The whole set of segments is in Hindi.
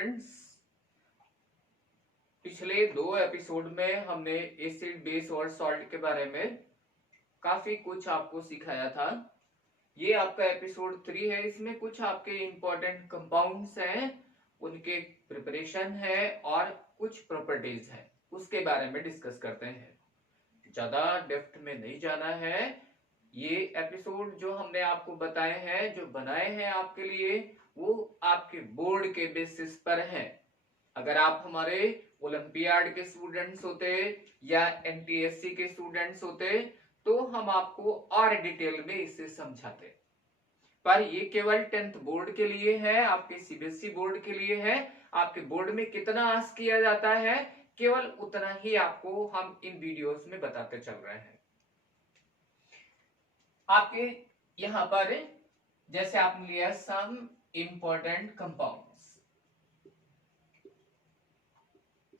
स्टूडेंट्स, पिछले 2 एपिसोड में हमने एसिड, बेस और सॉल्ट के बारे में काफी कुछ आपको सिखाया था। ये आपका एपिसोड 3 है। इसमें कुछ आपके इंपॉर्टेंट कंपाउंड्स हैं, उनके प्रिपरेशन है और कुछ प्रॉपर्टीज है, उसके बारे में डिस्कस करते हैं। ज्यादा डेप्थ में नहीं जाना है। ये एपिसोड जो हमने आपको बताए हैं, जो बनाए हैं आपके लिए, वो आपके बोर्ड के बेसिस पर हैं। अगर आप हमारे ओलंपियाड के स्टूडेंट्स होते या एनटीएससी के स्टूडेंट्स होते तो हम आपको और डिटेल में इसे समझाते, पर ये केवल 10th बोर्ड के लिए है, आपके सीबीएसई बोर्ड के लिए है। आपके बोर्ड में कितना आस्क किया जाता है, केवल उतना ही आपको हम इन वीडियोस में बताते चल रहे हैं। आपके यहां पर जैसे आपने लिया some important compounds,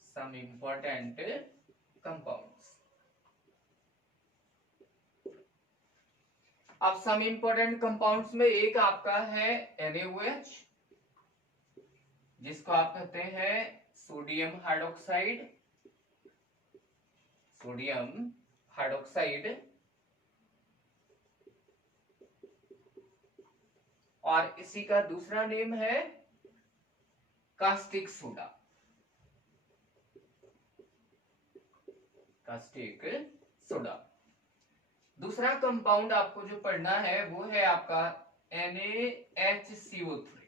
some important compounds. अब सम इंपॉर्टेंट कंपाउंड्स में एक आपका है NaOH, जिसको आप कहते हैं सोडियम हाइड्रोक्साइड, सोडियम हाइड्रोक्साइड। और इसी का दूसरा नेम है कास्टिक सोडा, कास्टिक सोडा। दूसरा कंपाउंड आपको जो पढ़ना है वो है आपका NaHCO3,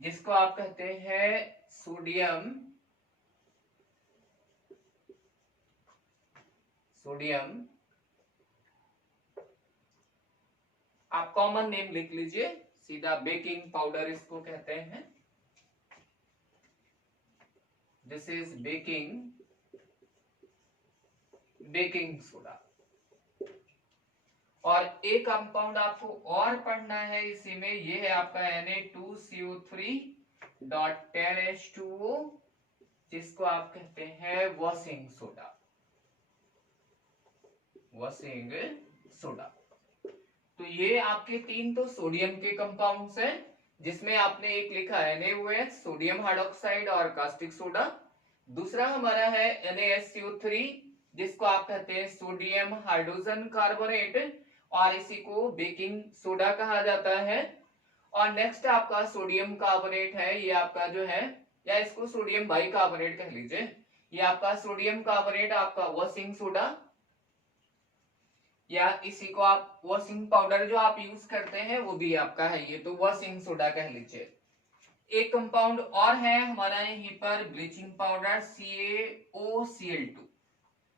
जिसको आप कहते हैं सोडियम आप कॉमन नेम लिख लीजिए, सीधा बेकिंग पाउडर इसको कहते हैं। This is baking soda. और एक कंपाउंड आपको और पढ़ना है इसी में, ये है आपका Na2CO3.10H2O, जिसको आप कहते हैं वॉशिंग सोडा, वॉशिंग सोडा। तो ये आपके 3 तो सोडियम के कंपाउंड्स हैं, जिसमें आपने एक लिखा है NaOH, सोडियम हाइड्रोक्साइड और कास्टिक सोडा। दूसरा हमारा है NaSCO3, जिसको आप कहते हैं सोडियम हाइड्रोजन कार्बोनेट, और इसी को बेकिंग सोडा कहा जाता है। और नेक्स्ट आपका सोडियम कार्बोनेट है, ये आपका जो है, या इसको सोडियम बाइकार्बोनेट कह लीजिए, ये आपका सोडियम कार्बोनेट आपका वॉशिंग सोडा, या इसी को आप वॉशिंग पाउडर जो आप यूज करते हैं वो भी आपका है, ये तो वॉशिंग सोडा कह लीजिए। एक कंपाउंड और है हमारा यहीं पर, ब्लीचिंग पाउडर CaOCl2,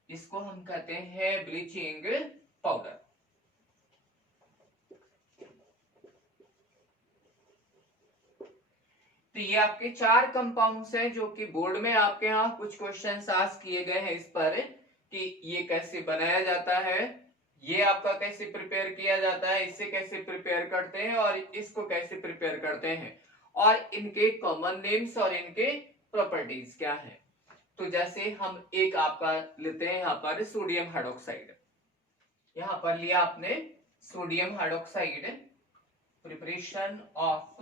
इसको हम कहते हैं ब्लीचिंग पाउडर। तो ये आपके 4 कंपाउंड्स हैं जो कि बोर्ड में आपके यहाँ कुछ क्वेश्चंस आस्क किए गए हैं इस पर कि ये कैसे बनाया जाता है, ये आपका कैसे प्रिपेयर किया जाता है, इसे कैसे प्रिपेयर करते हैं और इसको कैसे प्रिपेयर करते हैं, और इनके कॉमन नेम्स और इनके प्रॉपर्टीज क्या है। तो जैसे हम एक आपका लेते हैं यहाँ पर सोडियम हाइड्रोक्साइड, यहाँ पर लिया आपने sodium hydroxide, preparation of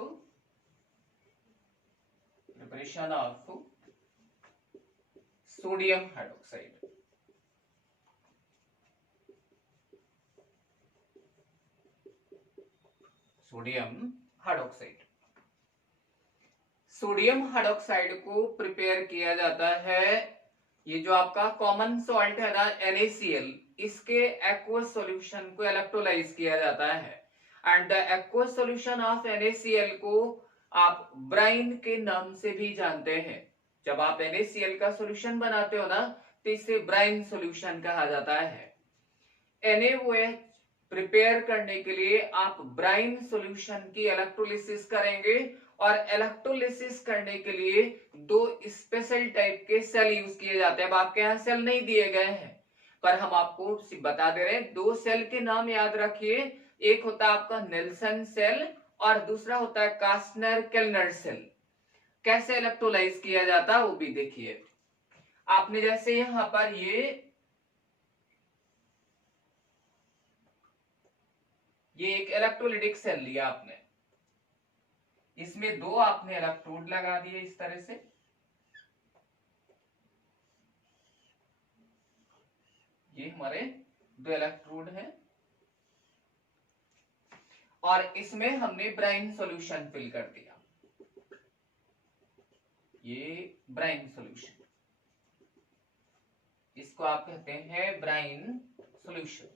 sodium hydroxide. Sodium hydroxide को प्रिपेयर किया जाता है, ये जो आपका कॉमन सॉल्ट है ना NaCl, इसके एक्वस सॉल्यूशन को इलेक्ट्रोलाइज किया जाता है। And the aqueous solution of NaCl को आप ब्राइन के नाम से भी जानते हैं। जब आप NaCl का सॉल्यूशन बनाते हो ना तो इसे ब्राइन सॉल्यूशन कहा जाता है। NaOH प्रिपेयर करने के लिए आप ब्राइन सॉल्यूशन की इलेक्ट्रोलिसिस करेंगे, और इलेक्ट्रोलिसिस करने के लिए 2 स्पेशल टाइप के सेल यूज किए जाते हैं। अब आपके यहाँ सेल नहीं दिए गए हैं, पर हम आपको बता दे रहे हैं। 2 सेल के नाम याद रखिए, एक होता है आपका नेल्सन सेल और दूसरा होता है कास्टनर केल्नर सेल। कैसे इलेक्ट्रोलाइज किया जाता है वो भी देखिए। आपने जैसे यहां पर ये एक इलेक्ट्रोलाइटिक सेल लिया आपने, इसमें 2 आपने इलेक्ट्रोड लगा दिए इस तरह से, ये हमारे 2 इलेक्ट्रोड हैं, और इसमें हमने ब्राइन सॉल्यूशन फिल कर दिया, ये ब्राइन सॉल्यूशन, इसको आप कहते हैं ब्राइन सॉल्यूशन।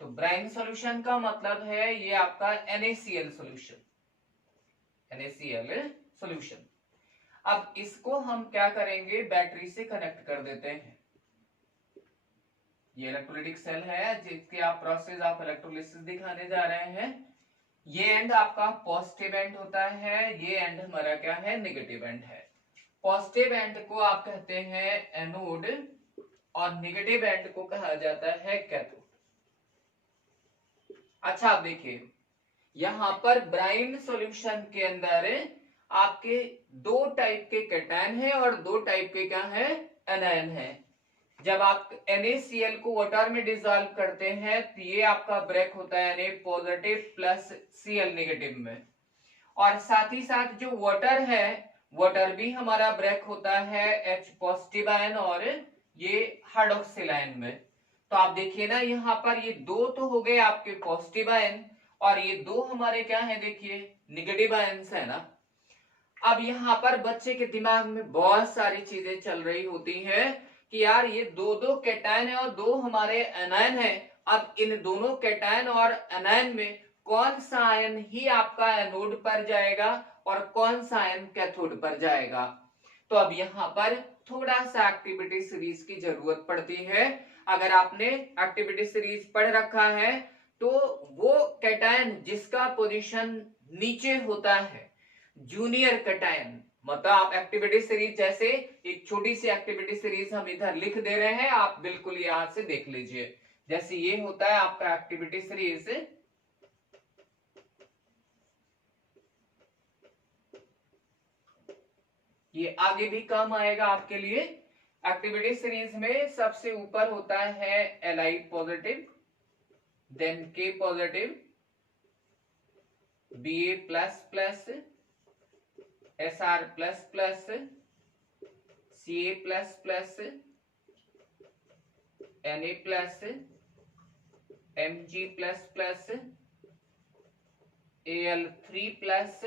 तो ब्राइन सॉल्यूशन का मतलब है ये आपका NaCl सॉल्यूशन, NaCl सॉल्यूशन। अब इसको हम क्या करेंगे, बैटरी से कनेक्ट कर देते हैं। ये इलेक्ट्रोलाइटिक सेल है जिसके आप प्रोसेस ऑफ इलेक्ट्रोलिसिस दिखाने जा रहे हैं। ये एंड आपका पॉजिटिव एंड होता है, ये एंड हमारा क्या है, नेगेटिव एंड है। पॉजिटिव एंड को आप कहते हैं एनोड और नेगेटिव एंड को कहा जाता है कैथोड। अच्छा आप देखिए यहां पर ब्राइन सॉल्यूशन के अंदर आपके 2 टाइप के कैटायन है और 2 टाइप के क्या है, एनायन है। जब आप NaCl को वाटर में डिसॉल्व करते हैं तो ये आपका ब्रेक होता है Na positive plus Cl negative में, और साथ ही साथ जो वाटर है, वाटर भी हमारा ब्रेक होता है H पॉजिटिव आयन और ये हाइड्रोक्सिल आयन में। तो आप देखिए ना यहाँ पर ये 2 तो हो गए आपके पॉजिटिव आयन, और ये 2 हमारे क्या है, देखिए नेगेटिव आयन्स है ना। अब यहाँ पर बच्चे के दिमाग में बहुत सारी चीजें चल रही होती हैं कि यार ये 2 कैटायन है और 2 हमारे एनायन है। अब इन दोनों कैटायन और एनायन में कौन सा आयन ही आपका एनोड पर जाएगा और कौन सा आयन कैथोड पर जाएगा। तो अब यहाँ पर थोड़ा सा एक्टिविटी सीरीज की जरूरत पड़ती है। अगर आपने एक्टिविटी सीरीज पढ़ रखा है तो वो कैटायन जिसका पोजीशन नीचे होता है, जूनियर कैटायन, मतलब आप एक्टिविटी सीरीज जैसे एक छोटी सी एक्टिविटी सीरीज हम इधर लिख दे रहे हैं, आप बिल्कुल यहां से देख लीजिए। जैसे ये होता है आपका एक्टिविटी सीरीज, ये आगे भी काम आएगा आपके लिए। एक्टिविटी सीरीज में सबसे ऊपर होता है Li positive, then K positive, Ba plus plus, Sr plus plus, Ca plus plus, Na plus, Mg plus plus, Al3 plus,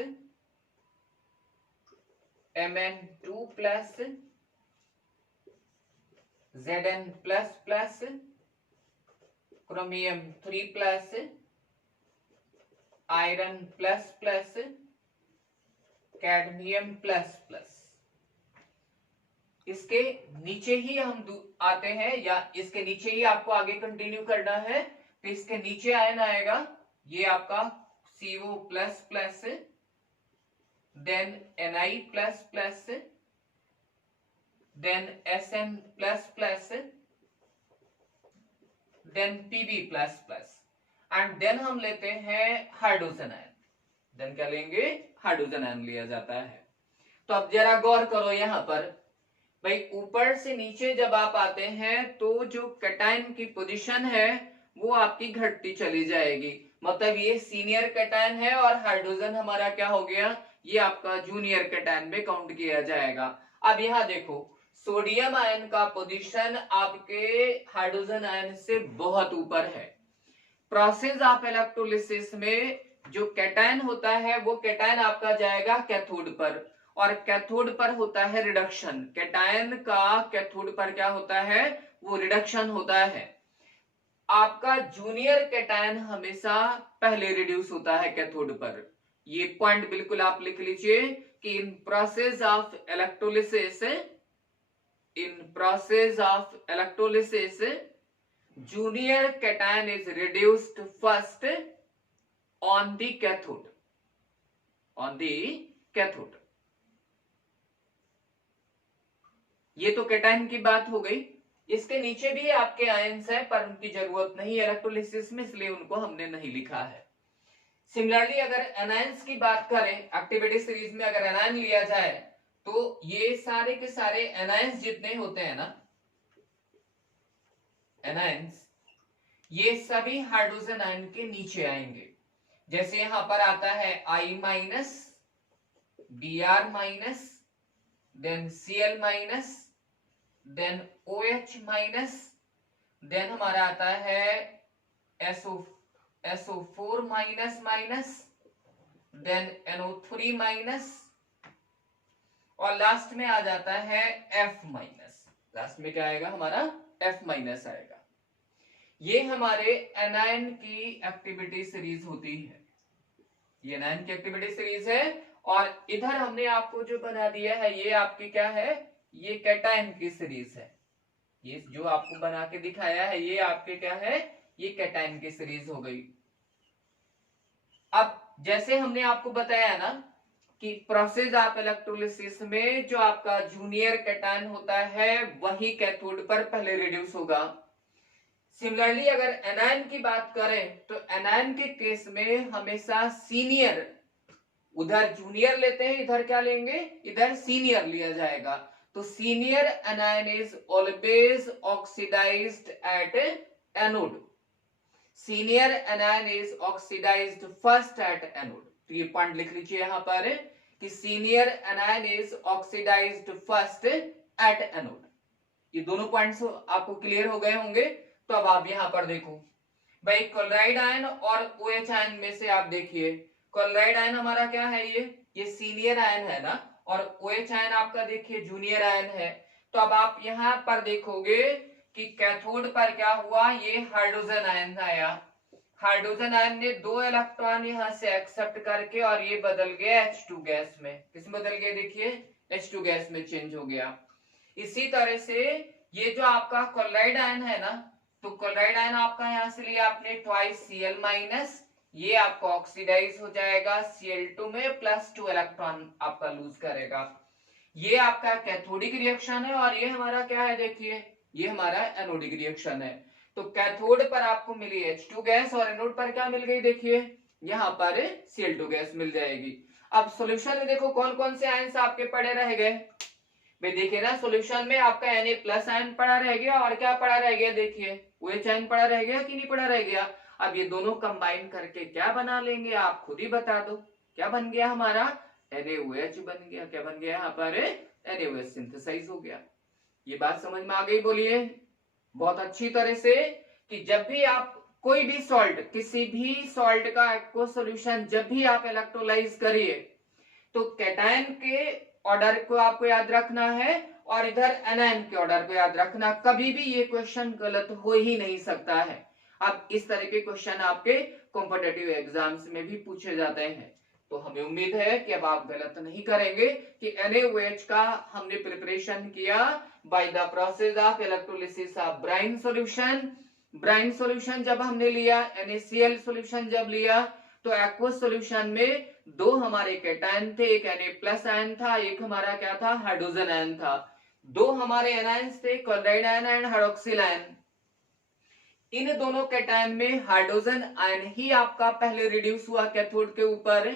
Mn2 plus, Zn plus plus, chromium 3 plus, iron plus plus, cadmium plus plus. इसके नीचे ही हम आते हैं, या इसके नीचे ही आपको आगे कंटिन्यू करना है, तो इसके नीचे आयन आएगा ये आपका CO plus plus, then Ni plus plus, then Sn plus plus, then Pb plus plus, and then हम लेते हैं हाइड्रोजन आयन। देन क्या लेंगे, हाइड्रोजन आयन लिया जाता है। तो अब जरा गौर करो यहाँ पर भाई, ऊपर से नीचे जब आप आते हैं तो जो कैटायन की पोजीशन है वो आपकी घटती चली जाएगी। मतलब ये सीनियर कैटायन है और हाइड्रोजन हमारा क्या हो गया, ये आपका जूनियर कैटायन में काउंट किया जाएगा। अब यहाँ देखो सोडियम आयन का पोजीशन आपके हाइड्रोजन आयन से बहुत ऊपर है। प्रोसेस ऑफ इलेक्ट्रोलिसिस में जो कैटायन होता है वो कैटायन आपका जाएगा कैथोड पर, और कैथोड पर होता है रिडक्शन। कैटायन का कैथोड पर क्या होता है, वो रिडक्शन होता है। आपका जूनियर कैटायन हमेशा पहले रिड्यूस होता है कैथोड पर। ये पॉइंट बिल्कुल आप लिख लीजिए कि in process of electrolysis, junior cation is reduced first on the cathode, ये तो कैटायन की बात हो गई। इसके नीचे भी आपके आयंस है पर उनकी जरूरत नहीं है इलेक्ट्रोलिसिस में, इसलिए उनको हमने नहीं लिखा है। सिमिलरली अगर एनायंस की बात करें, एक्टिविटी सीरीज में अगर एनायन लिया जाए तो ये सारे के सारे एनायंस जितने होते हैं ना, एनायंस, ये सभी हाइड्रोजन आयन के नीचे आएंगे। जैसे यहां पर आता है I minus, Br minus, then Cl minus, then OH minus, then हमारा आता है SO4 minus minus, then NO3 minus, और लास्ट में आ जाता है F माइनस। लास्ट में क्या आएगा हमारा? F माइनस आएगा। ये हमारे एनायन की एक्टिविटी सीरीज होती है, ये एनायन की एक्टिविटी सीरीज है। और इधर हमने आपको जो बना दिया है ये आपकी क्या है? ये कैटायन की सीरीज है। ये जो आपको बना के दिखाया है ये आपके क्या है? ये कैटायन की सीरीज हो गई। अब जैसे हमने आपको बताया ना कि प्रोसेस ऑफ इलेक्ट्रोलिसिस में जो आपका जूनियर कैटायन होता है वही कैथोड पर पहले रिड्यूस होगा। सिमिलरली अगर एनायन की बात करें तो एनायन के केस में हमेशा सीनियर, उधर जूनियर लेते हैं, इधर क्या लेंगे? इधर सीनियर लिया जाएगा। तो senior anion is always oxidized at anode, senior anion is oxidized first at anode. तो ये पॉइंट लिख लीजिए यहां पर कि senior anion is oxidized first at anode. ये दोनों पॉइंट्स आपको क्लियर हो गए होंगे। तो अब आप यहां पर देखो भाई, क्लोराइड आयन और OH आयन में से आप देखिए, क्लोराइड आयन हमारा क्या है? ये सीनियर आयन है ना, और OH आयन आपका देखिए जूनियर आयन है। तो अब आप यहां पर देखोगे कि कैथोड पर क्या हुआ? ये हाइड्रोजन आयन आया। हाइड्रोजन आयन ने 2 इलेक्ट्रॉन यहां से एक्सेप्ट करके और ये बदल गया H2 गैस में। किसमें बदल गया? देखिए H2 गैस में चेंज हो गया। इसी तरह से ये जो आपका क्लोराइड आयन है ना, तो क्लोराइड आयन आपका यहां से लिया आपने ट्वाइस Cl माइनस, ये आपका ऑक्सीडाइज हो जाएगा Cl2 में, +2 इलेक्ट्रॉन आपका लूज करेगा। ये आपका कैथोडिक रिएक्शन है और ये हमारा क्या है? देखिए ये हमारा एनोडिक रिएक्शन है। तो कैथोड पर आपको मिली H2 गैस और एनोड पर क्या मिल गई? देखिए यहां पर Cl2 गैस मिल जाएगी। अब सॉल्यूशन में देखो कौन कौन से आयन्स आपके पड़े रह गए भाई। देखिए ना सॉल्यूशन में आपका Na+ आयन पड़ा रह गया और क्या पड़ा रह गया? देखिए OH आयन पड़ा रह गया कि नहीं पड़ा रह गया? अब ये दोनों कंबाइन करके क्या बना लेंगे? आप खुद ही बता दो। क्या बन गया हमारा? NaOH बन गया। क्या बन गया? यहाँ पर NaOH सिंथेसाइज हो गया। ये बात समझ में आ गई? बोलिए बहुत अच्छी तरह से कि जब भी आप कोई भी सॉल्ट, किसी भी सॉल्ट का एक्वा सॉल्यूशन जब भी आप इलेक्ट्रोलाइज करिए तो कैटायन के ऑर्डर को आपको याद रखना है और इधर एनायन के ऑर्डर को याद रखना। कभी भी ये क्वेश्चन गलत हो ही नहीं सकता है। अब इस तरह के क्वेश्चन आपके कॉम्पिटिटिव एग्जाम्स में भी पूछे जाते हैं। तो हमें उम्मीद है कि अब आप गलत नहीं करेंगे कि NaOH का हमने प्रिपरेशन किया by the process of electrolysis of brine solution. Brine solution जब हमने लिया, NaCl सॉल्यूशन जब लिया, तो एक्वस सॉल्यूशन में 2 हमारे कैटायन थे, एक Na+ आयन था, एक हमारा क्या था? हाइड्रोजन आयन था। 2 हमारे एनायंस थे, chloride ion and hydroxyl ion. इन दोनों कैटायन में हाइड्रोजन आयन ही आपका पहले रिड्यूस हुआ कैथोड के ऊपर।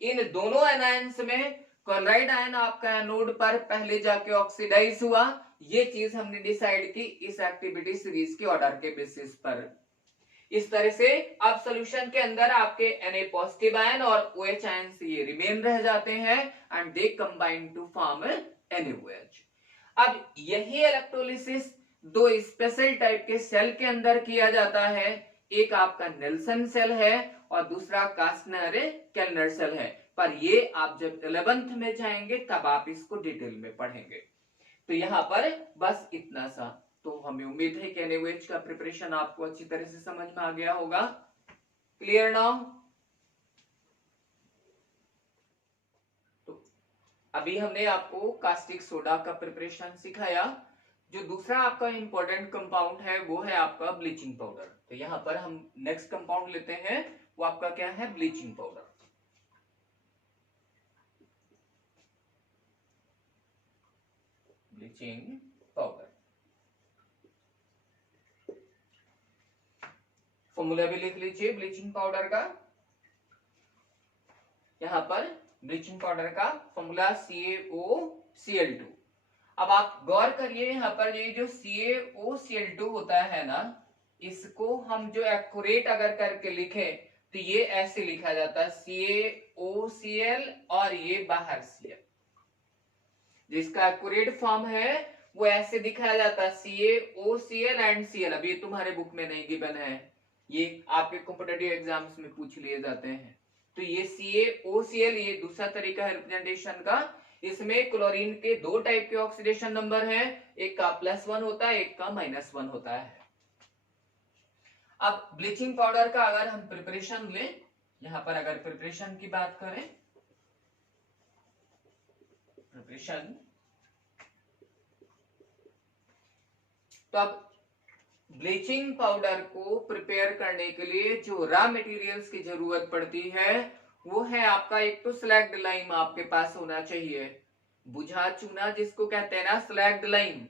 इन दोनों एनायंस में क्लोराइड आयन आपका एनोड पर पहले जाके ऑक्सीडाइज हुआ। ये चीज हमने डिसाइड की इस एक्टिविटी सीरीज के ऑर्डर के बेसिस पर। इस तरह से अब सॉल्यूशन के अंदर आपके Na+ आयन और OH आयन से ये रिमेन रह जाते हैं and they combine to form NaOH। अब यही इलेक्ट्रोलिसिस 2 स्पेशल टाइप के सेल के अंदर किया जाता है। एक आपका नेल्सन सेल है और दूसरा कास्टनर-केल्नर सेल है। पर ये आप जब 11th में जाएंगे तब आप इसको डिटेल में पढ़ेंगे। तो यहां पर बस इतना सा। तो हमें उम्मीद है कि NaOH का प्रिपरेशन आपको अच्छी तरह से समझ में आ गया होगा। Clear now? तो अभी हमने आपको कास्टिक सोडा का प्रिपरेशन सिखाया। जो दूसरा आपका इंपॉर्टेंट कंपाउंड है वो है आपका ब्लीचिंग पाउडर। तो यहां पर हम नेक्स्ट कंपाउंड लेते हैं, वो आपका क्या है? Bleaching powder. Bleaching powder formula भी लिख लीजिए ब्लीचिंग पाउडर का। यहां पर ब्लीचिंग पाउडर का फॉर्मूला CaOCl2। अब आप गौर करिए यहां पर ये जो CaOCl2 होता है ना, इसको हम जो एक्यूरेट अगर करके लिखें तो ये ऐसे लिखा जाता है CaOCl और ये बाहर Cl। जिसका एक्यूरेट फॉर्म है वो ऐसे दिखाया जाता है CaOCl एंड Cl। अब ये तुम्हारे बुक में नहीं गिवन है, ये आपके कॉम्पिटिटिव एग्जाम्स में पूछ लिए जाते हैं। तो ये CaOCl ये दूसरा तरीका है रिप्रेजेंटेशन का। इसमें क्लोरीन के दो टाइप के ऑक्सीडेशन नंबर हैं, एक का +1 होता है, एक का -1 होता है। अब ब्लीचिंग पाउडर का अगर हम प्रिपरेशन लें, यहां पर अगर प्रिपरेशन की बात करें, प्रिपरेशन, तो अब ब्लीचिंग पाउडर को प्रिपेयर करने के लिए जो रॉ मटेरियल्स की जरूरत पड़ती है वो है आपका एक तो स्लैग्ड लाइम आपके पास होना चाहिए, बुझा चूना जिसको कहते हैं ना स्लैग्ड लाइम।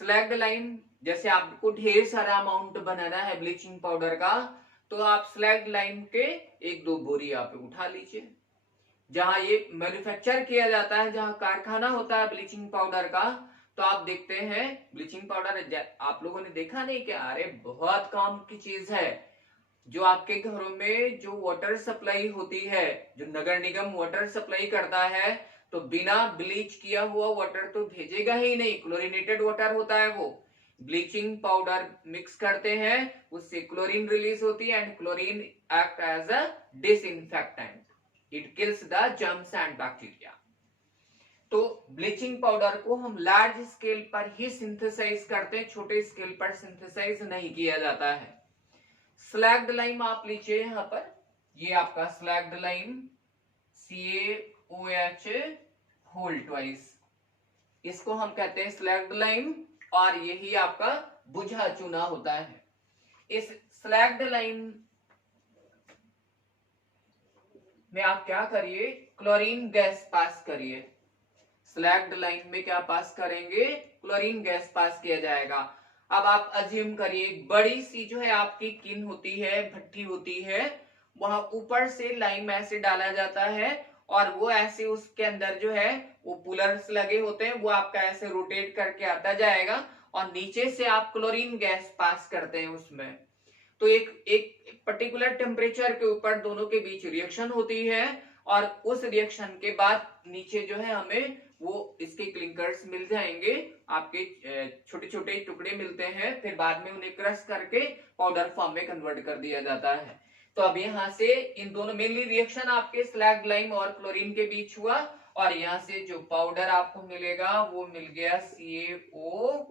स्लैग्ड लाइम जैसे आपको ढेर सारा अमाउंट बनाना है ब्लीचिंग पाउडर का, तो आप स्लैग्ड लाइम के 1-2 बोरी आप उठा लीजिए। जहां ये मैन्युफैक्चर किया जाता है, जहां कारखाना होता है ब्लीचिंग पाउडर का, तो आप देखते हैं ब्लीचिंग पाउडर आप लोगों ने देखा नहीं क्या, अरे बहुत काम की चीज है। जो आपके घरों में जो वाटर सप्लाई होती है, जो नगर निगम वाटर सप्लाई करता है, तो बिना ब्लीच किया हुआ वाटर तो भेजेगा ही नहीं, क्लोरीनेटेड वाटर होता है वो। ब्लीचिंग पाउडर मिक्स करते हैं, उससे क्लोरीन रिलीज होती है and chlorine act as a disinfectant, it kills the germs and bacteria. तो ब्लीचिंग पाउडर को हम लार्ज स्केल पर ही सिंथेसाइज करते हैं, छोटे स्केल पर सिंथेसाइज नहीं किया जाता है। स्लैग्ड लाइम आप लीजिए यहां पर, ये आपका slaked lime CaOH whole twice, इसको हम कहते हैं स्लैग्ड लाइम, और यही आपका बुझा चूना होता है। इस स्लैग्ड लाइम में आप क्या करिए, क्लोरीन गैस पास करिए। स्लैग्ड लाइन में क्या पास करेंगे, क्लोरीन गैस पास किया जाएगा। अब आप अज्यूम करिए बड़ी सी जो है आपकी किन होती है, भट्टी होती है, वहां ऊपर से लाइम ऐसे डाला जाता है और वो ऐसे उसके अंदर जो है वो पुलर्स लगे होते हैं, वो आपका ऐसे रोटेट करके आता जाएगा और नीचे से आप क्लोरीन गैस पास करते हैं उसमें। तो एक पर्टिकुलर टेम्परेचर के ऊपर दोनों के बीच रिएक्शन होती है और उस रिएक्शन के बाद नीचे जो है हमें वो इसके क्लिंकर्स मिल जाएंगे, आपके छोटे छोटे टुकड़े मिलते हैं, फिर बाद में उन्हें क्रश करके पाउडर फॉर्म में कन्वर्ट कर दिया जाता है। तो अब यहाँ से इन दोनों मेनली रिएक्शन आपके स्लैग लाइम और क्लोरीन के बीच हुआ और यहाँ से जो पाउडर आपको मिलेगा वो मिल गया CaOCl।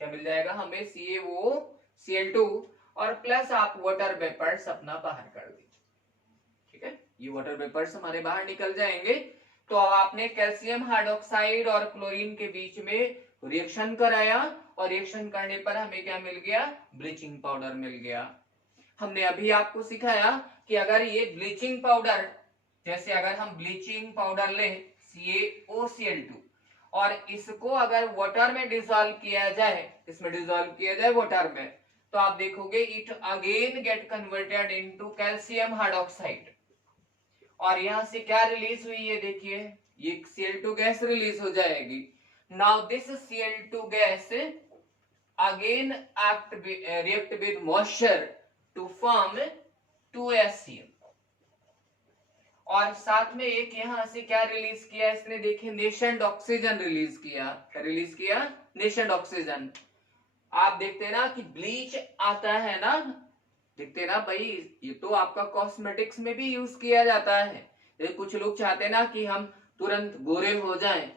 क्या मिल जाएगा हमें, CaOCl2 और प्लस आप वाटर वेपर्स अपना बाहर कर दीजिए। ठीक है, ये वाटर वेपर्स हमारे बाहर निकल जाएंगे। तो अब आपने कैल्शियम हाइड्रोक्साइड और क्लोरीन के बीच में रिएक्शन कराया और रिएक्शन करने पर हमें क्या मिल गया, ब्लीचिंग पाउडर मिल गया। हमने अभी आपको सिखाया कि अगर ये ब्लीचिंग पाउडर, जैसे अगर हम ब्लीचिंग पाउडर लें CaOCl2 और इसको अगर वाटर में डिसॉल्व किया जाए, इसमें डिसॉल्व किया जाए वाटर में, तो आप देखोगे it again get converted into calcium hydroxide और यहां से क्या रिलीज हुई है, देखिए ये Cl2 गैस रिलीज हो जाएगी। Now this Cl2 gas again react with moisture to form 2HCl और साथ में एक यहां से क्या रिलीज किया इसने, देखिए नेशेंट ऑक्सीजन रिलीज किया। क्या रिलीज किया, नेशेंट ऑक्सीजन। आप देखते हैं ना कि ब्लीच आता है ना, देखते ना भाई, ये तो आपका कॉस्मेटिक्स में भी यूज किया जाता है। कुछ लोग चाहते हैं ना कि हम तुरंत गोरे हो जाएं,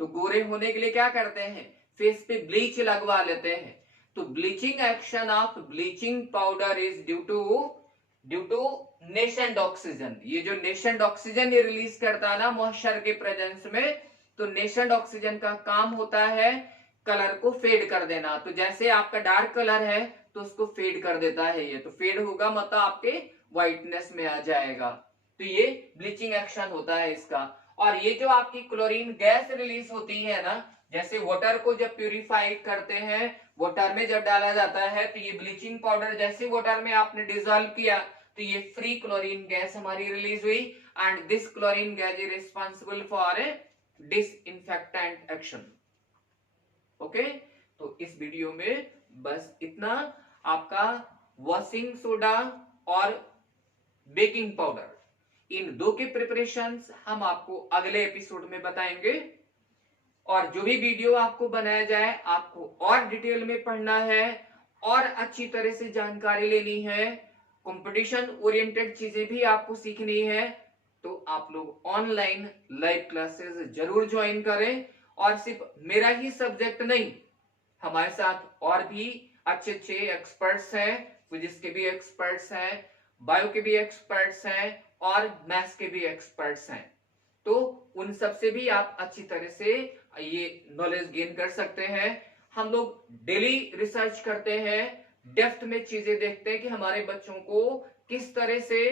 तो गोरे होने के लिए क्या करते हैं, फेस पे ब्लीच लगवा लेते हैं। तो bleaching action of bleaching powder is due to nascent oxygen. ये जो नेशेंट ऑक्सीजन ये रिलीज करता है ना मॉइस्चर के प्रेजेंस में, तो नेशेंट ऑक्सीजन का काम होता है कलर को फेड कर देना। तो जैसे आपका डार्क कलर है तो उसको फेड कर देता है, ये तो फेड होगा मतलब आपके व्हाइटनेस में आ जाएगा। तो ये ब्लीचिंग एक्शन होता है इसका। और ये जो आपकी क्लोरीन गैस रिलीज होती है ना, जैसे वाटर को जब प्यूरिफाई करते हैं, वाटर में जब डाला जाता है, तो ये ब्लीचिंग पाउडर जैसे वाटर में आपने डिसॉल्व किया तो ये फ्री क्लोरीन गैस हमारी रिलीज हुई and this chlorine gas is responsible for disinfectant action. Okay, तो इस वीडियो में बस इतना। आपका वॉशिंग सोडा और बेकिंग पाउडर, इन दो के प्रिपरेशंस हम आपको अगले एपिसोड में बताएंगे। और जो भी वीडियो आपको बनाया जाए, आपको और डिटेल में पढ़ना है और अच्छी तरह से जानकारी लेनी है, कंपटीशन ओरिएंटेड चीजें भी आपको सीखनी है, तो आप लोग ऑनलाइन लाइव क्लासेस जरूर ज्वाइन करें। और सिर्फ मेरा ही सब्जेक्ट नहीं, हमारे साथ और भी अच्छे अच्छे एक्सपर्ट्स हैं, फिजिक्स के भी एक्सपर्ट्स हैं, बायो के भी एक्सपर्ट्स हैं और मैथ्स के भी एक्सपर्ट्स हैं। तो उन सब से भी आप अच्छी तरह से ये नॉलेज गेन कर सकते हैं। हम लोग डेली रिसर्च करते हैं, डेप्थ में चीजें देखते हैं कि हमारे बच्चों को किस तरह से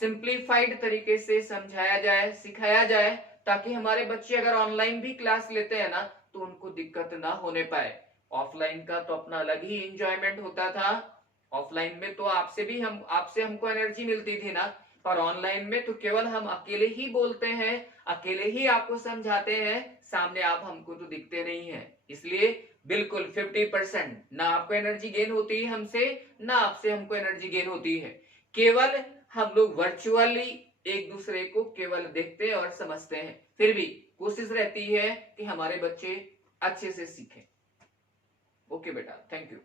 सिंप्लीफाइड तरीके से समझाया जाए, सिखाया जाए, ताकि हमारे बच्चे अगर ऑनलाइन भी क्लास लेते हैं ना तो उनको दिक्कत ना होने पाए। ऑफलाइन का तो अपना अलग ही एंजॉयमेंट होता था, ऑफलाइन में तो आपसे हमको एनर्जी मिलती थी ना, पर ऑनलाइन में तो केवल हम अकेले ही बोलते हैं, अकेले ही आपको समझाते हैं, सामने आप हमको तो दिखते नहीं है। इसलिए बिल्कुल 50% ना आपको एनर्जी गेन होती है हमसे, ना आपसे हमको एनर्जी गेन होती है। केवल हम लोग वर्चुअली एक दूसरे को केवल देखते और समझते हैं। फिर भी कोशिश रहती है कि हमारे बच्चे अच्छे से सीखें। ओके बेटा, थैंक यू।